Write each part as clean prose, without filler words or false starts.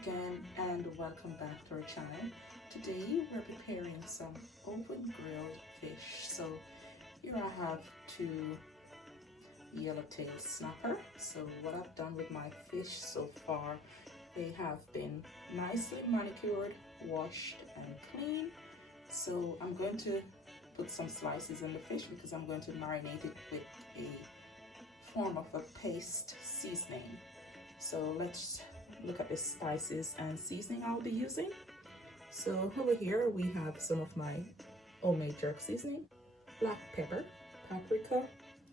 again and welcome back to our channel. Today we're preparing some oven grilled fish. So here I have 2 yellowtail snapper. So what I've done with my fish so far, they have been nicely manicured, washed and clean. So I'm going to put some slices in the fish because I'm going to marinate it with a form of a paste seasoning. So let's look at the spices and seasoning I'll be using. So over here we have some of my homemade jerk seasoning, black pepper, paprika,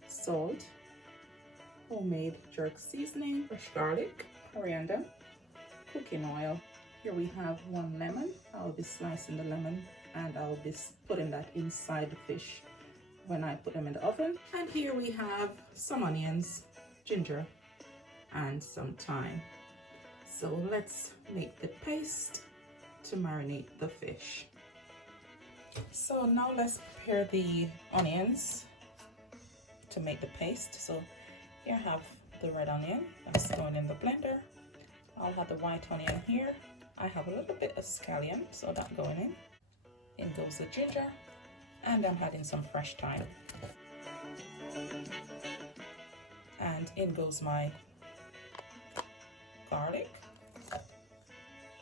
salt, homemade jerk seasoning, fresh garlic, coriander, cooking oil. Here we have 1 lemon. I'll be slicing the lemon and I'll be putting that inside the fish when I put them in the oven. And here we have some onions, ginger, and some thyme. So let's make the paste to marinate the fish. So now let's prepare the onions to make the paste. So here I have the red onion that's going in the blender. I'll have the white onion here. I have a little bit of scallion, so that going in. In goes the ginger, and I'm adding some fresh thyme. And in goes my garlic.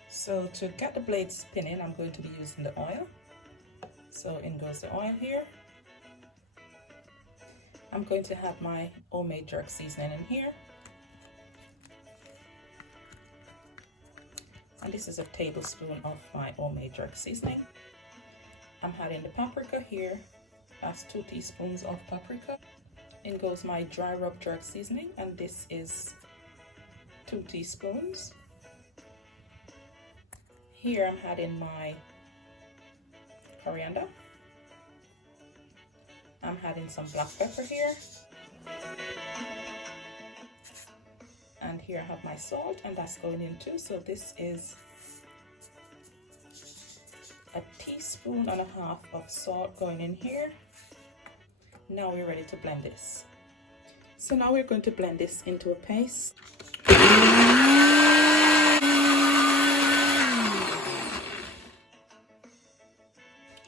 So to get the blades spinning, I'm going to be using the oil. So in goes the oil here. I'm going to have my homemade jerk seasoning in here. And this is a tablespoon of my homemade jerk seasoning. I'm adding the paprika here. That's 2 teaspoons of paprika. In goes my dry rub jerk seasoning, and this is 2 teaspoons. Here I'm adding my coriander. I'm adding some black pepper here. And here I have my salt, and that's going in too. So this is 1.5 teaspoons of salt going in here. Now we're ready to blend this. So now we're going to blend this into a paste.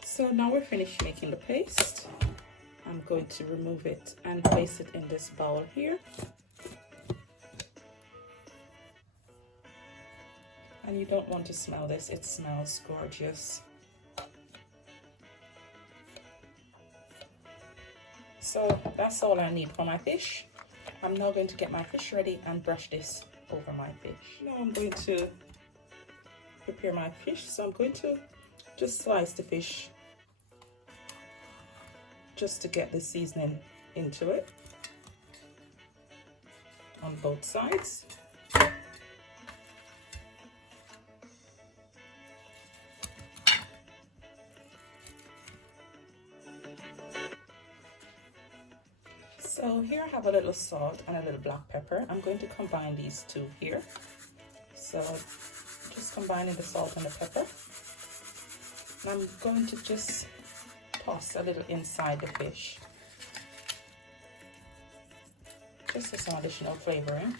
So now we're finished making the paste. I'm going to remove it and place it in this bowl here. And you don't want to smell this, it smells gorgeous. So that's all I need for my fish. I'm now going to get my fish ready and brush this over my fish. Now I'm going to prepare my fish. So I'm going to just slice the fish just to get the seasoning into it on both sides. So here I have a little salt and a little black pepper. I'm going to combine these 2 here. So just combining the salt and the pepper. And I'm going to just toss a little inside the fish, just for some additional flavoring.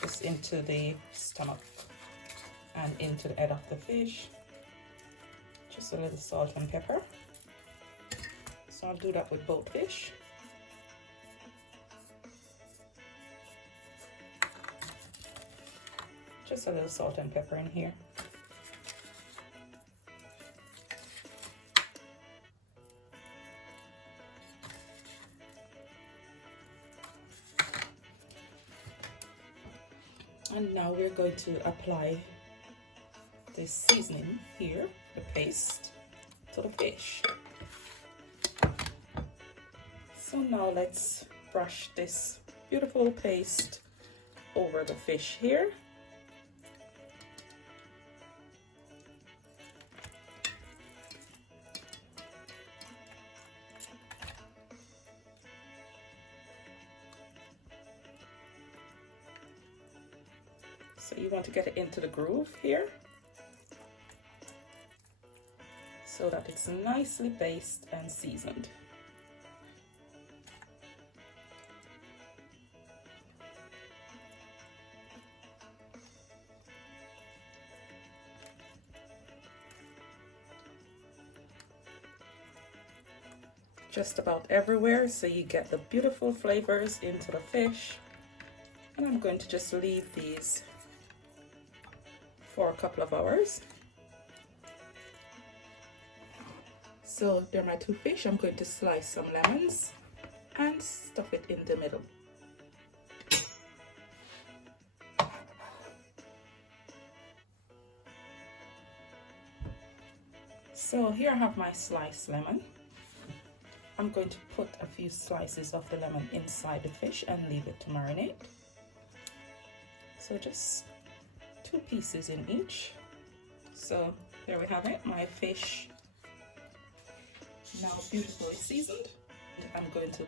Just into the stomach and into the head of the fish. Just a little salt and pepper. So I'll do that with both fish. Just a little salt and pepper in here. And now we're going to apply this seasoning here, the paste, to the fish. So now let's brush this beautiful paste over the fish here. So you want to get it into the groove here so that it's nicely basted and seasoned. just about everywhere so you get the beautiful flavors into the fish. And I'm going to just leave these for a couple of hours. So they're my two fish. I'm going to slice some lemons and stuff it in the middle. So here I have my sliced lemon. I'm going to put a few slices of the lemon inside the fish and leave it to marinate. So just 2 pieces in each. So there we have it, my fish now beautifully seasoned. I'm going to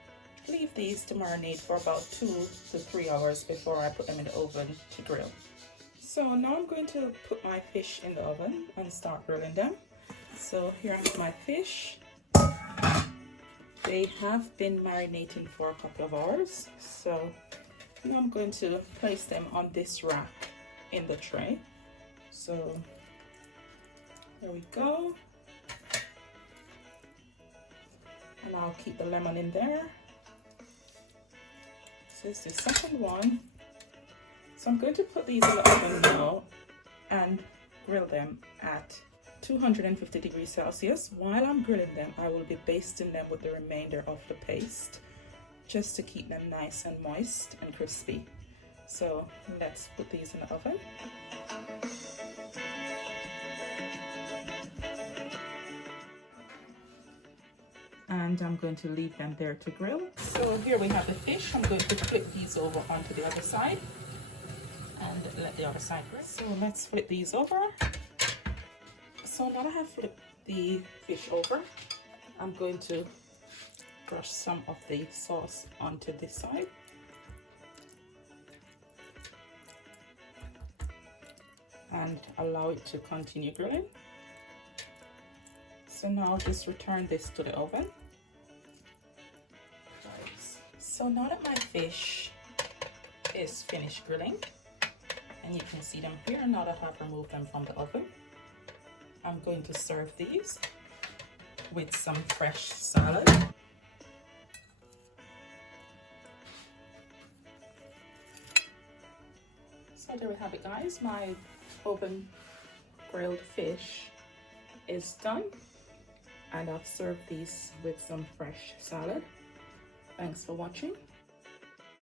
leave these to marinate for about 2 to 3 hours before I put them in the oven to grill. So now I'm going to put my fish in the oven and start grilling them. So here are my fish. They have been marinating for a couple of hours. So now I'm going to place them on this rack in the tray. So there we go. And I'll keep the lemon in there. So this is the second one. So I'm going to put these in the oven now and grill them at 250 degrees Celsius. While I'm grilling them, I will be basting them with the remainder of the paste just to keep them nice and moist and crispy. So let's put these in the oven. And I'm going to leave them there to grill. So here we have the fish. I'm going to flip these over onto the other side and let the other side grill. So let's flip these over. So now that I have flipped the fish over, I'm going to brush some of the sauce onto this side. And allow it to continue grilling. So now just return this to the oven. So now that my fish is finished grilling, and you can see them here now that I've removed them from the oven, I'm going to serve these with some fresh salad. So there we have it, guys. My oven grilled fish is done, and I've served these with some fresh salad. Thanks for watching.